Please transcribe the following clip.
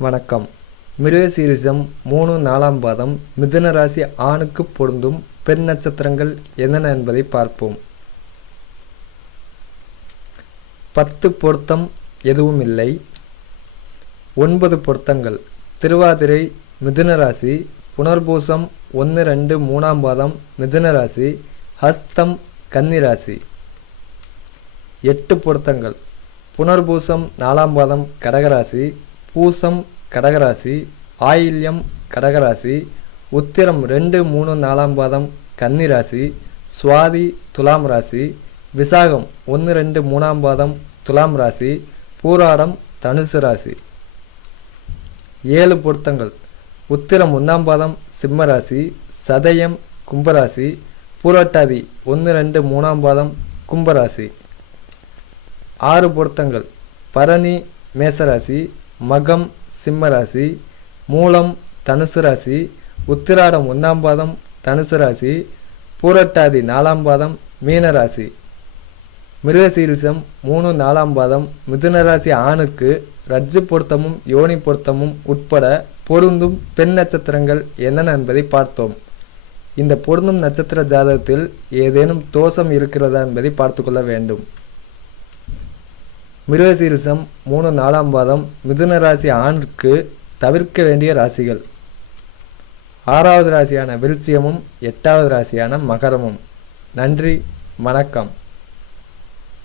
வணக்கம். மிருகசீரிஷம் 3 4ஆம் பாதம் மிதுன ராசி ஆணுக்கு பொருந்தும் பெண் நட்சத்திரங்கள் என்னென்ன என்பதை பார்ப்போம். 10 பொருத்தம் எதுவும் இல்லை. 9 பொருத்தங்கள். திருவாதிரை மிதுன ராசி, புனர்பூசம் 1 2 3ஆம் பாதம் மிதுன ராசி, ஹஸ்தம் கன்னி ராசி. 8 பொருத்தங்கள். புனர்பூசம் 4ஆம் பாதம் கடகராசி, பூசம் கடகராசி, ஆயில்யம் கடகராசி, உத்திரம் 2 3 4ஆம் பாதம் கன்னிராசி, சுவாதி துலாம் ராசி, விசாகம் 1 2 3ஆம் பாதம் துலாம் ராசி, பூராடம் தனுசு ராசி. 7 பொருத்தங்கள். உத்திரம் 1ஆம் பாதம் சிம்ம ராசி, சதயம் கும்பராசி, பூரட்டாதி 1 2 3ஆம் பாதம் கும்பராசி. 6 பொருத்தங்கள். பரணி மேசராசி, மகம் சிம்மராசி, மூலம் தனுசு ராசி, உத்திராடம் 1ஆம் பாதம் தனுசு ராசி, பூரட்டாதி 4ஆம் பாதம் மீனராசி. மிருகசீரிஷம் 3 4ஆம் பாதம் மிதுன ராசி ஆணுக்கு ரஜ்ஜு பொருத்தமும் யோனி பொருத்தமும் உட்பட பொருந்தும் பெண் நட்சத்திரங்கள் என்னென்ன என்பதை பார்த்தோம். இந்த பொருந்தும் நட்சத்திர ஜாதகத்தில் ஏதேனும் தோஷம் இருக்கிறதா என்பதை பார்த்து கொள்ள வேண்டும். மிருகசீரிஷம் 3 4ஆம் பாதம் மிதுன ராசி ஆணுக்கு தவிர்க்க வேண்டிய ராசிகள். 6வது ராசியான விருச்சிகமும் 8வது ராசியான மகரமும். நன்றி, வணக்கம்.